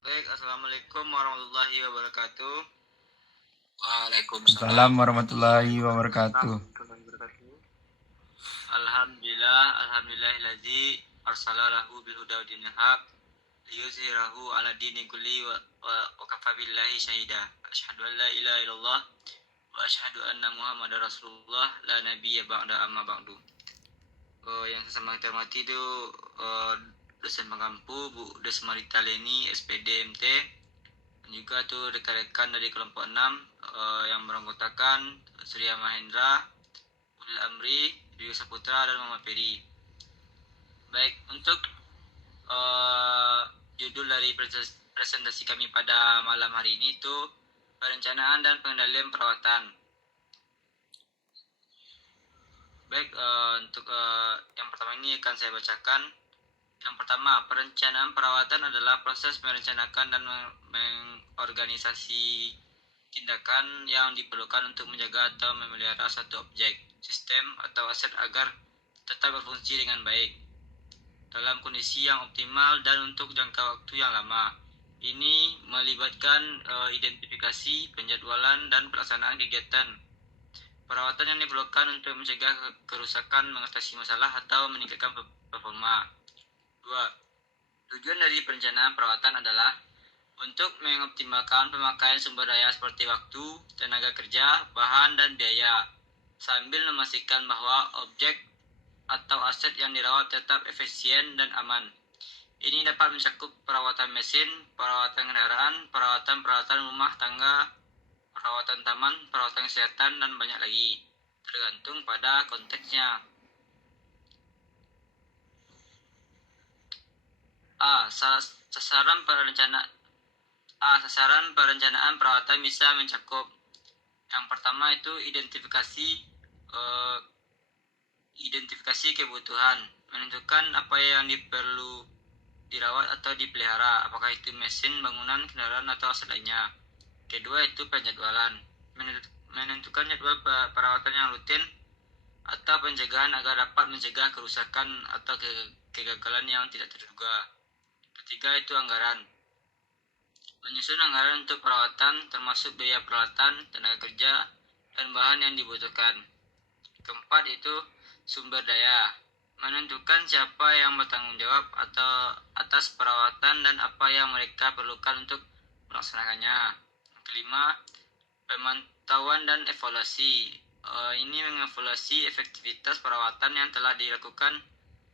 Baik, assalamualaikum warahmatullahi wabarakatuh. Waalaikumsalam warahmatullahi wabarakatuh. Alhamdulillahilladzi arsalahu bil huda wa dinil haq liyuzhirahu ala dini kulli wa kafa billahi syahida. Asyhadu an la ilaha illallah wa asyhadu anna Muhammadar Rasulullah la nabiyya ba'da amma ba'du. Yang saya hormati itu dosen pengampu Bu Desmarita Leni SPD MT, dan juga tuh rekan-rekan dari kelompok 6 yang beranggotakan Surya Mahendra, Ulil Amri, Rio Saputra, dan Muhammad Peri. Baik, untuk judul dari presentasi kami pada malam hari ini itu perencanaan dan pengendalian perawatan. Baik, untuk yang pertama ini akan saya bacakan. Yang pertama, perencanaan perawatan adalah proses merencanakan dan mengorganisasi tindakan yang diperlukan untuk menjaga atau memelihara suatu objek, sistem, atau aset agar tetap berfungsi dengan baik dalam kondisi yang optimal dan untuk jangka waktu yang lama. Ini melibatkan identifikasi, penjadwalan, dan pelaksanaan kegiatan perawatan yang diperlukan untuk mencegah kerusakan, mengatasi masalah, atau meningkatkan performa. 2. Tujuan dari perencanaan perawatan adalah untuk mengoptimalkan pemakaian sumber daya seperti waktu, tenaga kerja, bahan, dan biaya, sambil memastikan bahwa objek atau aset yang dirawat tetap efisien dan aman. Ini dapat mencakup perawatan mesin, perawatan kendaraan, perawatan peralatan rumah tangga, perawatan taman, perawatan kesehatan, dan banyak lagi, tergantung pada konteksnya. Sasaran perencanaan perawatan bisa mencakup. Yang pertama itu identifikasi kebutuhan, menentukan apa yang perlu dirawat atau dipelihara, apakah itu mesin, bangunan, kendaraan, atau aset lainnya. Kedua itu penjadwalan, menentukan jadwal perawatan yang rutin atau pencegahan agar dapat mencegah kerusakan atau kegagalan yang tidak terduga. Ketiga itu anggaran, menyusun anggaran untuk perawatan termasuk biaya peralatan, tenaga kerja, dan bahan yang dibutuhkan. Keempat itu sumber daya, menentukan siapa yang bertanggung jawab atau atas perawatan dan apa yang mereka perlukan untuk melaksanakannya. Kelima, pemantauan dan evaluasi. Ini mengevaluasi efektivitas perawatan yang telah dilakukan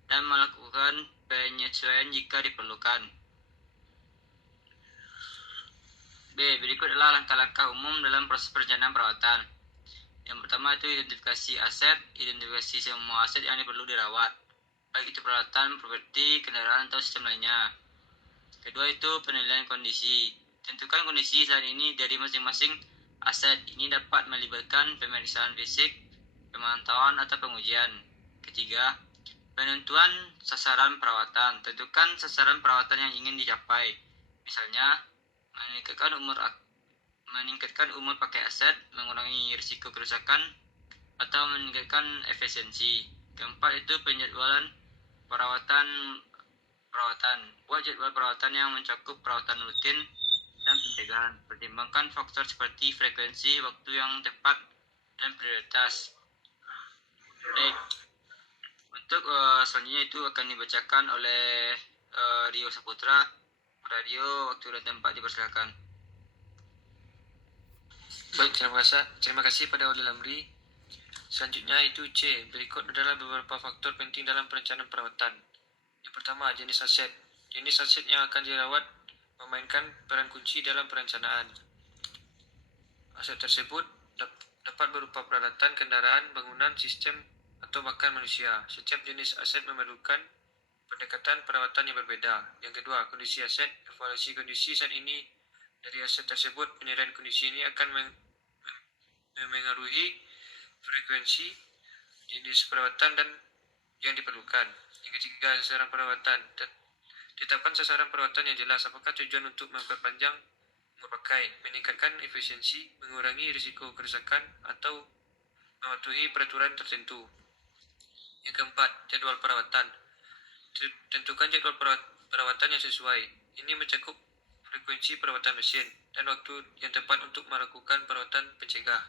dan melakukan penyesuaian jika diperlukan. B. Berikut adalah langkah-langkah umum dalam proses perencanaan perawatan. Yang pertama itu identifikasi aset, identifikasi semua aset yang perlu dirawat, baik itu peralatan, properti, kendaraan, atau sistem lainnya. Kedua itu penilaian kondisi. Tentukan kondisi saat ini dari masing-masing aset. Ini dapat melibatkan pemeriksaan fisik, pemantauan, atau pengujian. Ketiga, penentuan sasaran perawatan. Tentukan sasaran perawatan yang ingin dicapai. Misalnya, meningkatkan umur pakai aset, mengurangi risiko kerusakan, atau meningkatkan efisiensi. Keempat itu penjadwalan perawatan. Buat jadwal perawatan yang mencakup perawatan rutin dan pencegahan. Pertimbangkan faktor seperti frekuensi, waktu yang tepat, dan prioritas. Baik, untuk selanjutnya itu akan dibacakan oleh Rio Saputra. Radio, waktu dan tempat dipersilakan. Baik, terima kasih pada Ulil Amri. Selanjutnya itu C. Berikut adalah beberapa faktor penting dalam perencanaan perawatan. Yang pertama, jenis aset. Jenis aset yang akan dirawat memainkan peran kunci dalam perencanaan. Aset tersebut dapat berupa peralatan, kendaraan, bangunan, sistem, atau bahkan manusia. Setiap jenis aset memerlukan pendekatan perawatan yang berbeda. Yang kedua, kondisi aset. Evaluasi kondisi saat ini dari aset tersebut. Penilaian kondisi ini akan memengaruhi frekuensi, jenis perawatan, dan yang diperlukan. Yang ketiga, sasaran perawatan. Tetapkan sasaran perawatan yang jelas. Apakah tujuan untuk memperpanjang umur pakai, meningkatkan efisiensi, mengurangi risiko kerusakan, atau mematuhi peraturan tertentu. Yang keempat, jadwal perawatan. Tentukan jadwal perawatan yang sesuai. Ini mencakup frekuensi perawatan mesin, dan waktu yang tepat untuk melakukan perawatan pencegah.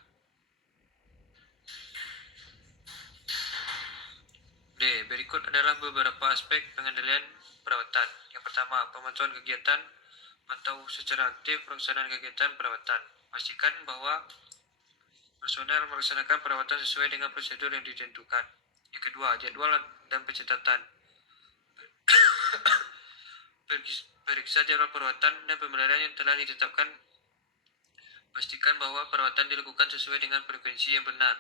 D. Berikut adalah beberapa aspek pengendalian perawatan. Yang pertama, pemantauan kegiatan. Pantau secara aktif pelaksanaan kegiatan perawatan. Pastikan bahwa personel melaksanakan perawatan sesuai dengan prosedur yang ditentukan. Yang kedua, jadwal dan pencatatan. Periksa jadwal perawatan dan pemeliharaan yang telah ditetapkan. Pastikan bahwa perawatan dilakukan sesuai dengan frekuensi yang benar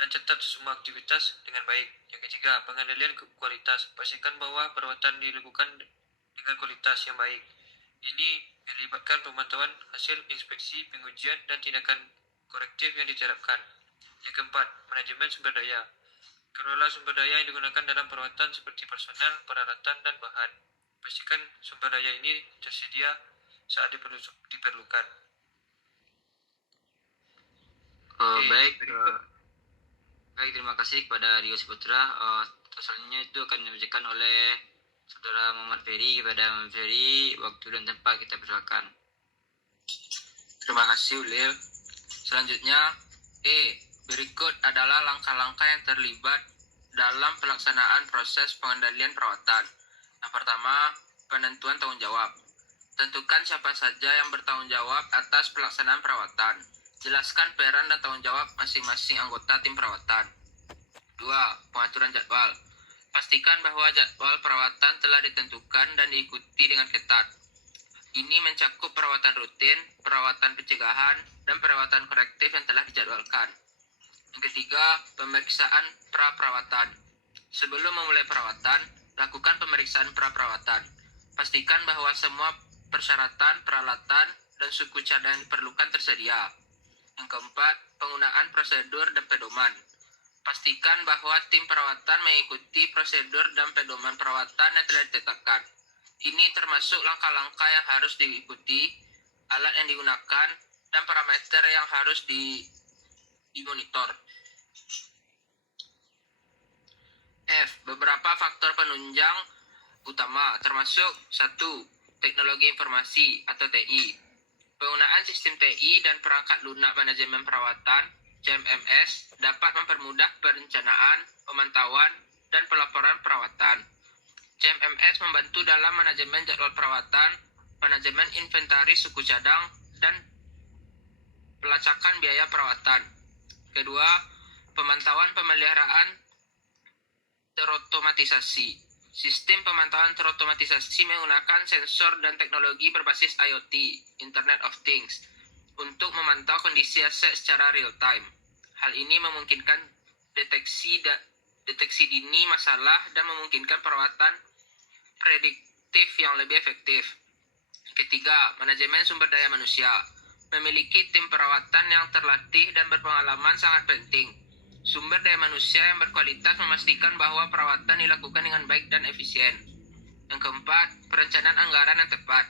dan catat semua aktivitas dengan baik. Yang ketiga, pengendalian kualitas. Pastikan bahwa perawatan dilakukan dengan kualitas yang baik. Ini melibatkan pemantauan hasil inspeksi, pengujian, dan tindakan korektif yang diterapkan. Yang keempat, manajemen sumber daya. Kelola sumber daya yang digunakan dalam perawatan seperti personel, peralatan, dan bahan. Pastikan sumber daya ini tersedia saat diperlukan. Baik, terima kasih kepada Rio Saputra. Selanjutnya itu akan dibacakan oleh Saudara Muhammad Ferry. Kepada Muhammad Ferry, waktu dan tempat kita persilakan. Terima kasih Ulil. Selanjutnya, berikut adalah langkah-langkah yang terlibat dalam pelaksanaan proses pengendalian perawatan. Yang pertama, penentuan tanggung jawab. Tentukan siapa saja yang bertanggung jawab atas pelaksanaan perawatan. Jelaskan peran dan tanggung jawab masing-masing anggota tim perawatan. 2. Pengaturan jadwal. Pastikan bahwa jadwal perawatan telah ditentukan dan diikuti dengan ketat. Ini mencakup perawatan rutin, perawatan pencegahan, dan perawatan korektif yang telah dijadwalkan. Yang ketiga, pemeriksaan pra-perawatan. Sebelum memulai perawatan, lakukan pemeriksaan pra-perawatan. Pastikan bahwa semua persyaratan, peralatan, dan suku cadang yang diperlukan tersedia. Yang keempat, penggunaan prosedur dan pedoman. Pastikan bahwa tim perawatan mengikuti prosedur dan pedoman perawatan yang telah ditetapkan. Ini termasuk langkah-langkah yang harus diikuti, alat yang digunakan, dan parameter yang harus dimonitor. F. Beberapa faktor penunjang utama termasuk 1. Teknologi informasi atau TI. Penggunaan sistem TI dan perangkat lunak manajemen perawatan CMMS dapat mempermudah perencanaan, pemantauan, dan pelaporan perawatan. CMMS membantu dalam manajemen jadwal perawatan, manajemen inventaris suku cadang, dan pelacakan biaya perawatan. Kedua, pemantauan pemeliharaan terotomatisasi. Sistem pemantauan terotomatisasi menggunakan sensor dan teknologi berbasis IoT, Internet of Things, untuk memantau kondisi aset secara real-time. Hal ini memungkinkan deteksi dini masalah dan memungkinkan perawatan prediktif yang lebih efektif. Ketiga, manajemen sumber daya manusia. Memiliki tim perawatan yang terlatih dan berpengalaman sangat penting. Sumber daya manusia yang berkualitas memastikan bahwa perawatan dilakukan dengan baik dan efisien. Yang keempat, perencanaan anggaran yang tepat.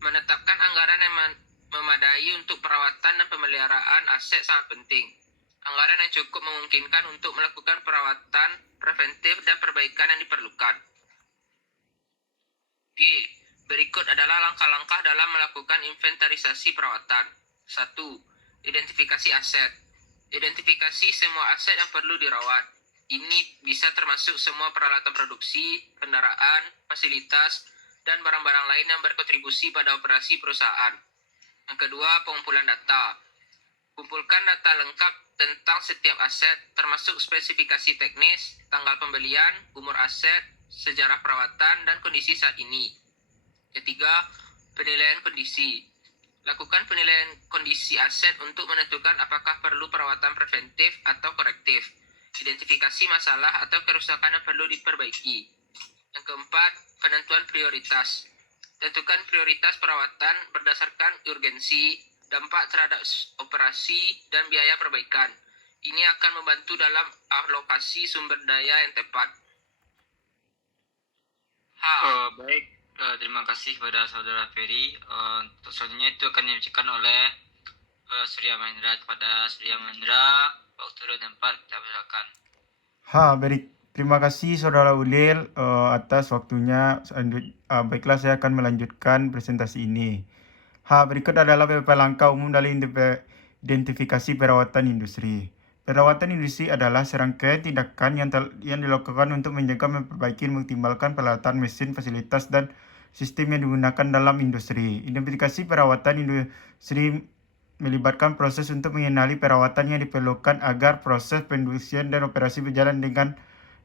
Menetapkan anggaran yang memadai untuk perawatan dan pemeliharaan aset sangat penting. Anggaran yang cukup memungkinkan untuk melakukan perawatan preventif dan perbaikan yang diperlukan. G. Berikut adalah langkah-langkah dalam melakukan inventarisasi perawatan. 1. Identifikasi aset. Identifikasi semua aset yang perlu dirawat. Ini bisa termasuk semua peralatan produksi, kendaraan, fasilitas, dan barang-barang lain yang berkontribusi pada operasi perusahaan. Yang kedua, pengumpulan data. Kumpulkan data lengkap tentang setiap aset, termasuk spesifikasi teknis, tanggal pembelian, umur aset, sejarah perawatan, dan kondisi saat ini. Ketiga, penilaian kondisi. Lakukan penilaian kondisi aset untuk menentukan apakah perlu perawatan preventif atau korektif. Identifikasi masalah atau kerusakan yang perlu diperbaiki. Yang keempat, penentuan prioritas. Tentukan prioritas perawatan berdasarkan urgensi, dampak terhadap operasi, dan biaya perbaikan. Ini akan membantu dalam alokasi sumber daya yang tepat. Terima kasih kepada Saudara Ferry. Untuk selanjutnya itu akan dibacakan oleh Surya Mahendra. Kepada Surya Mahendra, waktu dan tempat kita persilakan. Terima kasih Saudara Ulil atas waktunya. Baiklah, saya akan melanjutkan presentasi ini. Berikut adalah beberapa langkah umum dalam identifikasi perawatan industri. Perawatan industri adalah serangkaian tindakan yang dilakukan untuk menjaga, memperbaiki, dan mengoptimalkan peralatan, mesin, fasilitas, dan sistem yang digunakan dalam industri. Identifikasi perawatan industri melibatkan proses untuk mengenali perawatan yang diperlukan agar proses pendistribusian dan operasi berjalan dengan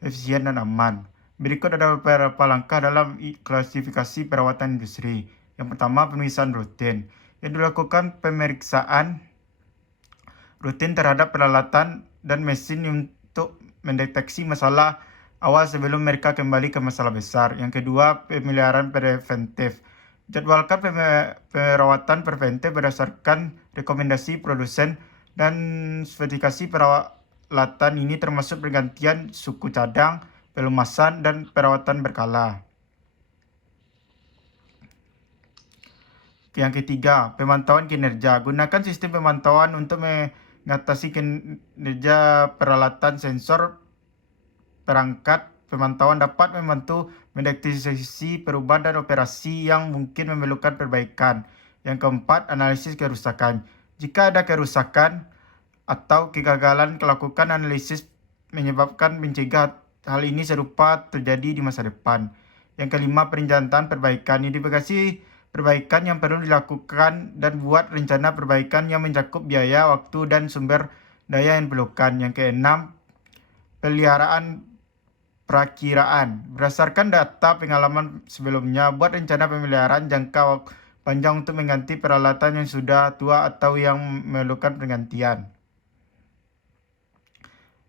efisien dan aman. Berikut ada beberapa langkah dalam klasifikasi perawatan industri. Yang pertama, pemeriksaan rutin. Yang dilakukan pemeriksaan rutin terhadap peralatan dan mesin untuk mendeteksi masalah awal sebelum mereka kembali ke masalah besar. Yang kedua, pemeliharaan preventif. Jadwalkan perawatan preventif berdasarkan rekomendasi produsen dan spesifikasi peralatan ini termasuk pergantian suku cadang, pelumasan, dan perawatan berkala. Yang ketiga, pemantauan kinerja. Gunakan sistem pemantauan untuk mengatasi kinerja peralatan. Sensor perangkat pemantauan dapat membantu mendeteksi perubahan dan operasi yang mungkin memerlukan perbaikan. Yang keempat, analisis kerusakan. Jika ada kerusakan atau kegagalan, lakukan analisis menyebabkan mencegah hal ini serupa terjadi di masa depan. Yang kelima, perencanaan perbaikan. Identifikasi perbaikan yang perlu dilakukan dan buat rencana perbaikan yang mencakup biaya, waktu, dan sumber daya yang diperlukan. Yang keenam, peliharaan perakiraan. Berdasarkan data pengalaman sebelumnya, buat rencana pemeliharaan jangka panjang untuk mengganti peralatan yang sudah tua atau yang memerlukan penggantian.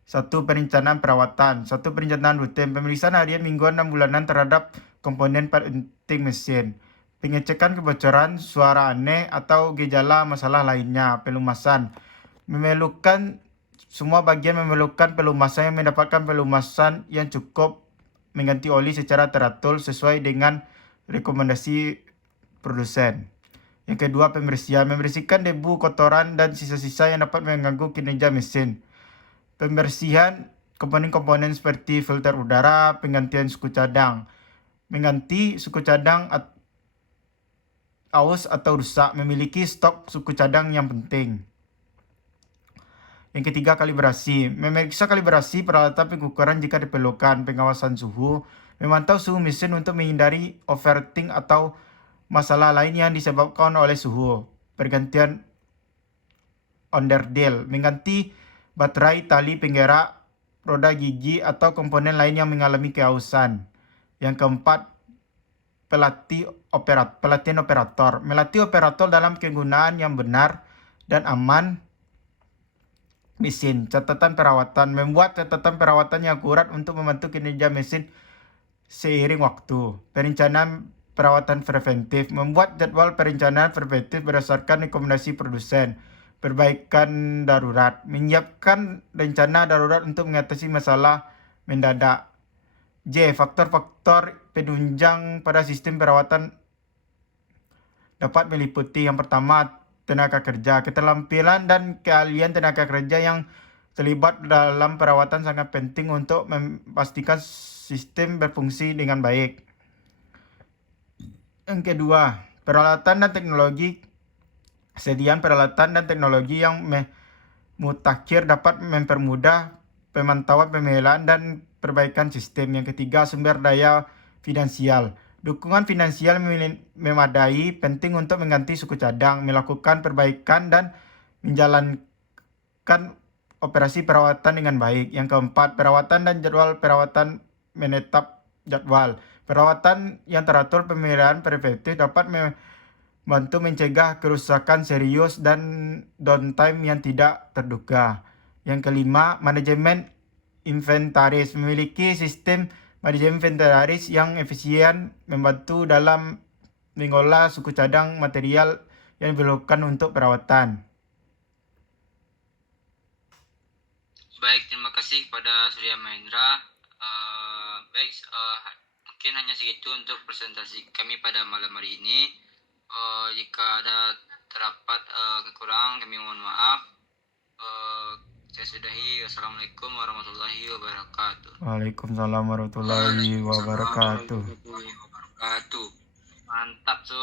1. Perencanaan perawatan. 1. Perencanaan rutin. Pemeriksaan harian, mingguan, dan bulanan terhadap komponen penting mesin. Pengecekan kebocoran, suara aneh, atau gejala masalah lainnya. Pelumasan. Semua bagian memerlukan pelumasan. Yang mendapatkan pelumasan yang cukup mengganti oli secara teratur sesuai dengan rekomendasi produsen. Yang kedua, pembersihan. Membersihkan debu, kotoran, dan sisa-sisa yang dapat mengganggu kinerja mesin. Pembersihan komponen-komponen seperti filter udara, penggantian suku cadang. Mengganti suku cadang aus atau rusak, memiliki stok suku cadang yang penting. Yang ketiga, kalibrasi. Memeriksa kalibrasi peralatan pengukuran jika diperlukan. Pengawasan suhu. Memantau suhu mesin untuk menghindari overheating atau masalah lain yang disebabkan oleh suhu. Pergantian onderdil. Mengganti baterai, tali penggerak, roda gigi, atau komponen lain yang mengalami keausan. Yang keempat, pelatihan operator. Melatih operator dalam penggunaan yang benar dan aman mesin. Catatan perawatan. Membuat catatan perawatan yang akurat untuk membantu kinerja mesin seiring waktu. Perencanaan perawatan preventif. Membuat jadwal perencanaan preventif berdasarkan rekomendasi produsen. Perbaikan darurat. Menyiapkan rencana darurat untuk mengatasi masalah mendadak. J. Faktor-faktor penunjang pada sistem perawatan dapat meliputi: yang pertama, tenaga kerja. Keterampilan dan keahlian tenaga kerja yang terlibat dalam perawatan sangat penting untuk memastikan sistem berfungsi dengan baik. Yang kedua, peralatan dan teknologi. Kesediaan peralatan dan teknologi yang mutakhir dapat mempermudah pemantauan, pemeliharaan, dan perbaikan sistem. Yang ketiga, sumber daya finansial. Dukungan finansial memadai penting untuk mengganti suku cadang, melakukan perbaikan, dan menjalankan operasi perawatan dengan baik. Yang keempat, perawatan dan jadwal perawatan. Menetap jadwal perawatan yang teratur, pemeliharaan preventif dapat membantu mencegah kerusakan serius dan downtime yang tidak terduga. Yang kelima, manajemen inventaris. Memiliki sistem manajemen inventaris yang efisien membantu dalam mengolah suku cadang material yang diperlukan untuk perawatan. Baik, terima kasih kepada Surya Mahendra. Mungkin hanya segitu untuk presentasi kami pada malam hari ini. Jika ada terdapat kekurangan, kami mohon maaf. Saya sudahi. Wassalamualaikum warahmatullahi wabarakatuh. Waalaikumsalam warahmatullahi wabarakatuh. Warahmatullahi wabarakatuh. Mantap, so.